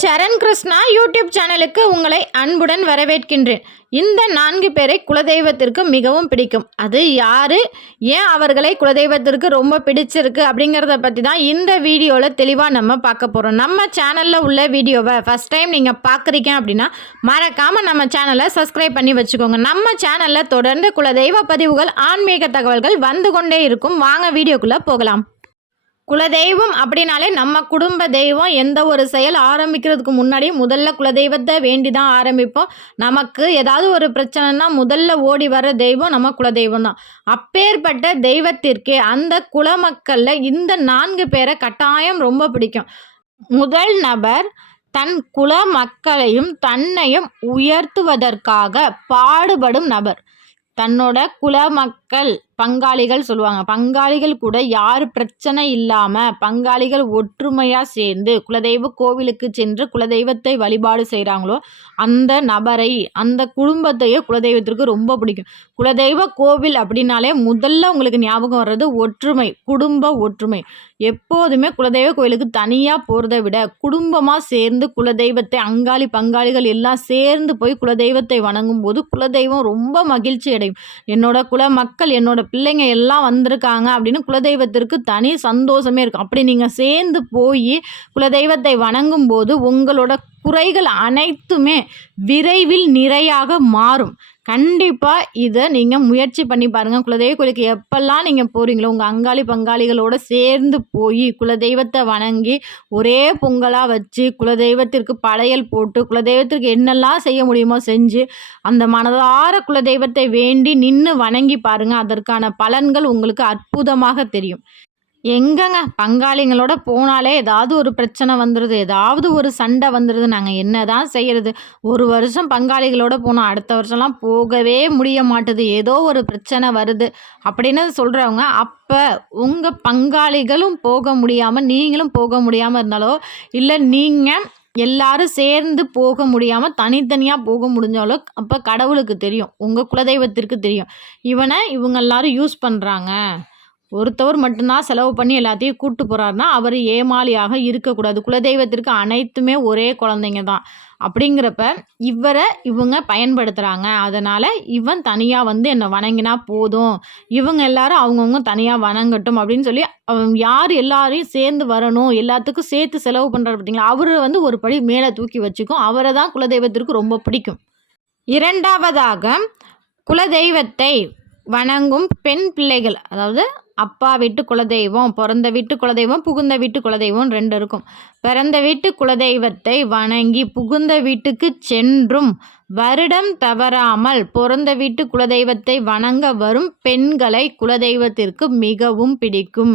சரண் Krishna YouTube சேனலுக்கு உங்களை அன்புடன் வரவேற்கின்றேன். இந்த 4 பேரை குலதெய்வத்திற்கு மிகவும் பிடிக்கும். அது யாரு, ஏன் அவர்களை குலதெய்வத்திற்கு ரொம்ப பிடிச்சிருக்கு அப்படிங்கிறத பற்றி தான் இந்த வீடியோவில் தெளிவாக நம்ம பார்க்க போகிறோம். நம்ம சேனலில் உள்ள வீடியோவை ஃபஸ்ட் டைம் நீங்கள் பார்க்குறீங்க அப்படின்னா மறக்காமல் நம்ம சேனலை சப்ஸ்கிரைப் பண்ணி வச்சுக்கோங்க. நம்ம சேனலில் தொடர்ந்து குலதெய்வ பதிவுகள், ஆன்மீக தகவல்கள் வந்து கொண்டே இருக்கும். வாங்க வீடியோக்குள்ளே போகலாம். குலதெய்வம் அப்படின்னாலே நம்ம குடும்ப தெய்வம். எந்த ஒரு செயல் ஆரம்பிக்கிறதுக்கு முன்னாடி முதல்ல குலதெய்வத்தை வேண்டி தான் ஆரம்பிப்போம். நமக்கு ஏதாவது ஒரு பிரச்சனைனா முதல்ல ஓடி வர தெய்வம் நம்ம குலதெய்வம் தான். அப்பேற்பட்ட தெய்வத்திற்கே அந்த குலமக்களில் இந்த 4 பேரை கட்டாயம் ரொம்ப பிடிக்கும். முதல் நபர் தன் குல மக்களையும் தன்னையும் உயர்த்துவதற்காக பாடுபடும் நபர். தன்னோட குல மக்கள் பங்காளிகள் சொல்லுவாங்க. பங்காளிகள் கூட யார் பிரச்சனை இல்லாமல் பங்காளிகள் ஒற்றுமையாக சேர்ந்து குலதெய்வ கோவிலுக்கு சென்று குலதெய்வத்தை வழிபாடு செய்கிறாங்களோ அந்த நபரை, அந்த குடும்பத்தையே குலதெய்வத்திற்கு ரொம்ப பிடிக்கும். குலதெய்வ கோவில் அப்படின்னாலே முதல்ல உங்களுக்கு ஞாபகம் வர்றது ஒற்றுமை, குடும்ப ஒற்றுமை. எப்போதுமே குலதெய்வ கோவிலுக்கு தனியாக போகிறத விட குடும்பமாக சேர்ந்து குலதெய்வத்தை, அங்காளி பங்காளிகள் எல்லாம் சேர்ந்து போய் குலதெய்வத்தை வணங்கும் போது குலதெய்வம் ரொம்ப மகிழ்ச்சி அடையும். என்னோட குல மக்கள், என்னோட பிள்ளைங்க எல்லாம் வந்திருக்காங்க அப்படின்னு குலதெய்வத்திற்கு தனி சந்தோஷமே இருக்கும். அப்படி நீங்கள் சேர்ந்து போய் குலதெய்வத்தை வணங்கும் போது உங்களோட குறைகள் அனைத்துமே விரைவில் நிறையாக மாறும். கண்டிப்பாக இதை நீங்கள் முயற்சி பண்ணி பாருங்கள். குலதெய்வ கோயிலுக்கு எப்பெல்லாம் நீங்கள் போகிறீங்களோ உங்கள் அங்காளி பங்காளிகளோடு சேர்ந்து போய் குலதெய்வத்தை வணங்கி ஒரே பொங்கலாக வச்சு குலதெய்வத்திற்கு படையல் போட்டு குலதெய்வத்திற்கு என்னெல்லாம் செய்ய முடியுமோ செஞ்சு அந்த மனதார குலதெய்வத்தை வேண்டி நின்று வணங்கி பாருங்கள். அதற்கான பலன்கள் உங்களுக்கு அற்புதமாக தெரியும். எங்கங்க பங்காளிங்களோட போனாலே ஏதாவது ஒரு பிரச்சனை வந்துடுது, ஏதாவது ஒரு சண்டை வந்துடுது. நாங்கள் என்ன தான் செய்கிறது? ஒரு வருஷம் பங்காளிகளோட போனோம், அடுத்த வருஷம்லாம் போகவே முடிய மாட்டுது, ஏதோ ஒரு பிரச்சனை வருது அப்படின்னு சொல்கிறவங்க, அப்போ உங்கள் பங்காளிகளும் போக முடியாமல் நீங்களும் போக முடியாமல் இருந்தாலோ இல்லை நீங்கள் எல்லாரும் சேர்ந்து போக முடியாமல் தனித்தனியாக போக முடிஞ்சாலோ அப்போ கடவுளுக்கு தெரியும், உங்கள் குலதெய்வத்திற்கு தெரியும், இவங்க எல்லாரும் யூஸ் பண்ணுறாங்க. ஒருத்தவர் மட்டும்தான் செலவு பண்ணி எல்லாத்தையும் கூப்பிட்டு போகிறாருன்னா அவர் ஏமாளியாக இருக்கக்கூடாது. குலதெய்வத்திற்கு அனைத்துமே ஒரே குழந்தைங்க தான். அப்படிங்கிறப்ப இவங்க பயன்படுத்துகிறாங்க. அதனால் இவன் தனியாக வந்து என்னை வணங்கினா போதும், இவங்க எல்லாரும் அவங்கவுங்க தனியாக வணங்கட்டும் அப்படின்னு சொல்லி யார் எல்லாரையும் சேர்ந்து வரணும், எல்லாத்துக்கும் சேர்த்து செலவு பண்ணுறாரு பார்த்தீங்களா, அவர் வந்து ஒரு படி மேலே தூக்கி வச்சுக்கும். அவரை தான் குலதெய்வத்திற்கு ரொம்ப பிடிக்கும். இரண்டாவதாக குலதெய்வத்தை வணங்கும் பெண் பிள்ளைகள், அதாவது அப்பா வீட்டு குலதெய்வம், பிறந்த வீட்டு குலதெய்வம், புகுந்த வீட்டு குலதெய்வம் 2 இருக்கும். பிறந்த வீட்டு குலதெய்வத்தை வணங்கி புகுந்த வீட்டுக்கு சென்றும் வருடம் தவறாமல் பிறந்த வீட்டு குலதெய்வத்தை வணங்க வரும் பெண்களை குலதெய்வத்திற்கு மிகவும் பிடிக்கும்.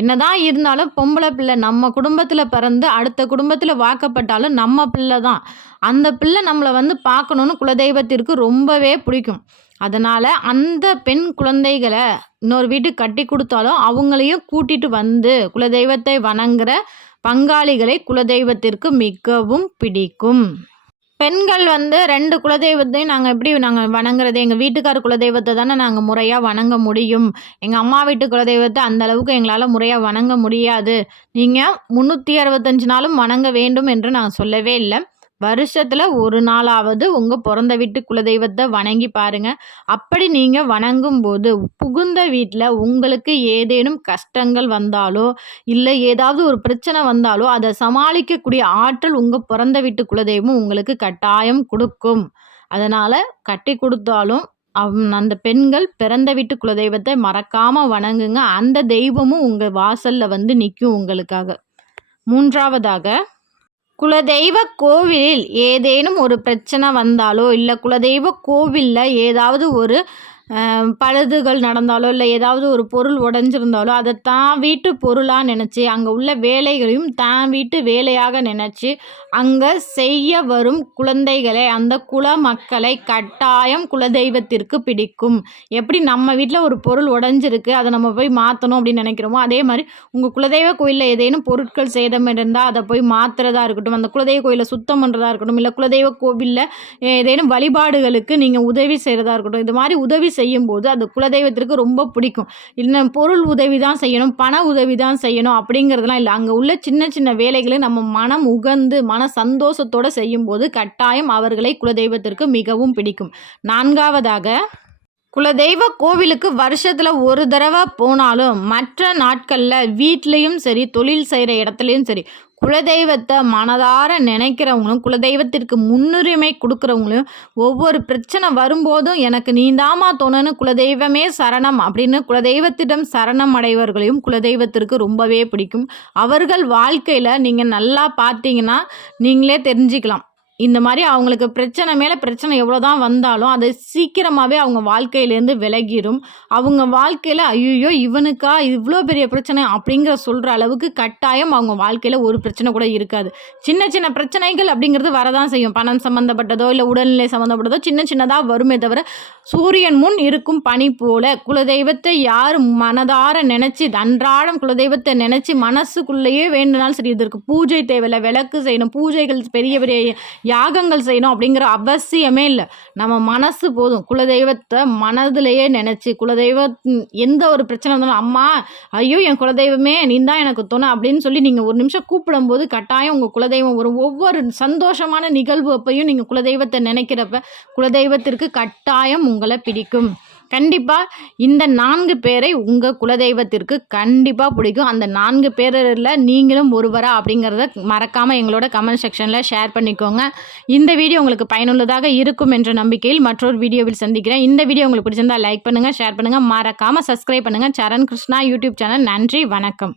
என்னதான் இருந்தாலும் பொம்பளை பிள்ளை நம்ம குடும்பத்தில் பிறந்து அடுத்த குடும்பத்தில் வாக்கப்பட்டாலும் நம்ம பிள்ளை தான். அந்த பிள்ளை நம்மளை வந்து பார்க்கணுன்னு குலதெய்வத்திற்கு ரொம்பவே பிடிக்கும். அதனால் அந்த பெண் குழந்தைகளை இன்னொரு வீட்டுக்கு கட்டி கொடுத்தாலும் அவங்களையும் கூட்டிகிட்டு வந்து குலதெய்வத்தை வணங்குற பங்காளிகளை குலதெய்வத்திற்கு மிகவும் பிடிக்கும். பெண்கள் வந்து 2 குலதெய்வத்தையும் நாங்கள் வணங்குறது, எங்கள் வீட்டுக்கார குலதெய்வத்தை தானே நாங்கள் முறையாக வணங்க முடியும், எங்கள் அம்மா வீட்டு குலதெய்வத்தை அந்த அளவுக்கு எங்களால் முறையாக வணங்க முடியாது, நீங்கள் 365 நாளும் வணங்க வேண்டும் என்று நான் சொல்லவே இல்லை. வருஷத்தில் ஒரு நாளாவது உங்கள் பிறந்த வீட்டு குலதெய்வத்தை வணங்கி பாருங்கள். அப்படி நீங்கள் வணங்கும் போது புகுந்த வீட்டில் உங்களுக்கு ஏதேனும் கஷ்டங்கள் வந்தாலோ இல்லை ஏதாவது ஒரு பிரச்சனை வந்தாலோ அதை சமாளிக்கக்கூடிய ஆற்றல் உங்கள் பிறந்த வீட்டு குலதெய்வம் உங்களுக்கு கட்டாயம் கொடுக்கும். அதனால் கட்டி கொடுத்தாலும் அந்த பெண்கள் பிறந்த வீட்டு குலதெய்வத்தை மறக்காமல் வணங்குங்க. அந்த தெய்வமும் உங்கள் வாசலில் வந்து நிற்கும் உங்களுக்காக. மூன்றாவதாக குலதெய்வ கோவிலில் ஏதேனும் ஒரு பிரச்சனை வந்தாலோ இல்லை குலதெய்வ கோவிலில் ஏதாவது ஒரு பழுதுகள் நடந்தாலோ இல்லை ஏதாவது ஒரு பொருள் உடஞ்சிருந்தாலோ அதை தான் வீட்டு பொருளாக நினச்சி அங்கே உள்ள வேலைகளையும் தான் வீட்டு வேலையாக நினச்சி அங்கே செய்ய வரும் குழந்தைகளை, அந்த குல மக்களை கட்டாயம் குலதெய்வத்திற்கு பிடிக்கும். எப்படி நம்ம வீட்டில் ஒரு பொருள் உடஞ்சிருக்கு அதை நம்ம போய் மாற்றணும் அப்படின்னு நினைக்கிறோமோ அதே மாதிரி உங்கள் குலதெய்வ கோயிலில் ஏதேனும் பொருட்கள் சேதம் இருந்தால் அதை போய் மாற்றுறதா இருக்கட்டும், அந்த குலதெய்வ கோயிலை சுத்தம் பண்ணுறதா இருக்கட்டும், இல்லை குலதெய்வ கோவிலில் ஏதேனும் வழிபாடுகளுக்கு நீங்கள் உதவி செய்கிறதா இருக்கட்டும், இது மாதிரி உதவி செய்யும்போது அது குலதெய்வத்திற்கு ரொம்ப பிடிக்கும். இன்னும் பொருள் உதவி தான் செய்யணும், பண உதவி தான் செய்யணும் அப்படிங்கிறதுலாம் இல்ல. அங்கே உள்ள சின்ன சின்ன வேலைகளை நம்ம மனம் உகந்து மன சந்தோஷத்தோடு செய்யும்போது கட்டாயம் அவர்களை குலதெய்வத்திற்கு மிகவும் பிடிக்கும். 4வதாக, குலதெய்வ கோவிலுக்கு வருஷத்தில் ஒரு தடவை போனாலும் மற்ற நாட்களில் வீட்லேயும் சரி தொழில் செய்கிற இடத்துலையும் சரி குலதெய்வத்தை மனதார நினைக்கிறவங்களும் குலதெய்வத்திற்கு முன்னுரிமை கொடுக்குறவங்களும் ஒவ்வொரு பிரச்சனை வரும்போதும் எனக்கு நீந்தாமா தோணுன்னு குலதெய்வமே சரணம் அப்படின்னு குலதெய்வத்திடம் சரணம் அடைவர்களையும் குலதெய்வத்திற்கு ரொம்பவே பிடிக்கும். அவர்கள் வாழ்க்கையில் நீங்கள் நல்லா பார்த்தீங்கன்னா நீங்களே தெரிஞ்சுக்கலாம். இந்த மாதிரி அவங்களுக்கு பிரச்சனை மேலே பிரச்சனை எவ்வளோ தான் வந்தாலும் அது சீக்கிரமாகவே அவங்க வாழ்க்கையிலேருந்து விலகிடும். அவங்க வாழ்க்கையில் ஐயோ இவனுக்கா இவ்வளோ பெரிய பிரச்சனை அப்படிங்கிற சொல்கிற அளவுக்கு கட்டாயம் அவங்க வாழ்க்கையில் ஒரு பிரச்சனை கூட இருக்காது. சின்ன சின்ன பிரச்சனைகள் அப்படிங்கிறது வரதான் செய்யும். பணம் சம்மந்தப்பட்டதோ இல்லை உடல்நிலை சம்மந்தப்பட்டதோ சின்ன சின்னதாக வருமே தவிர சூரியன் முன் இருக்கும் பனி போல குலதெய்வத்தை யார் மனதார நினச்சி அன்றாடம் குலதெய்வத்தை நினச்சி மனசுக்குள்ளேயே வேண்டுனாலும் சரி, இதற்கு பூஜை தேவையில்லை, விளக்கு செய்யணும், பூஜைகள் பெரிய பெரிய யாகங்கள் செய்யணும் அப்படிங்கிற அவசியமே இல்லை. நம்ம மனசு போதும். குலதெய்வத்தை மனதிலேயே நினச்சி குலதெய்வ எந்த ஒரு பிரச்சனை இருந்தாலும் அம்மா ஐயோ என் குலதெய்வமே நீ தான் எனக்கு துணை அப்படின்னு சொல்லி நீங்கள் ஒரு நிமிஷம் கூப்பிடும்போது கட்டாயம் உங்கள் குலதெய்வம் வரும். ஒவ்வொரு சந்தோஷமான நிகழ்வு அப்பையும் நீங்கள் குலதெய்வத்தை நினைக்கிறப்ப குலதெய்வத்திற்கு கட்டாயம் உங்களை பிடிக்கும். கண்டிப்பாக இந்த 4 பேரை உங்கள் குலதெய்வத்திற்கு கண்டிப்பாக பிடிக்கும். அந்த 4 பேரில் நீங்களும் ஒருவரா அப்படிங்கிறத மறக்காமல் எங்களோட கமெண்ட் செக்ஷனில் ஷேர் பண்ணிக்கோங்க. இந்த வீடியோ உங்களுக்கு பயனுள்ளதாக இருக்கும் என்ற நம்பிக்கையில் மற்றொரு வீடியோவில் சந்திக்கிறேன். இந்த வீடியோ உங்களுக்கு பிடிச்சிருந்தால் லைக் பண்ணுங்கள், ஷேர் பண்ணுங்கள், மறக்காமல் சப்ஸ்கிரைப் பண்ணுங்கள். சரண் கிருஷ்ணா யூடியூப் சேனல். நன்றி, வணக்கம்.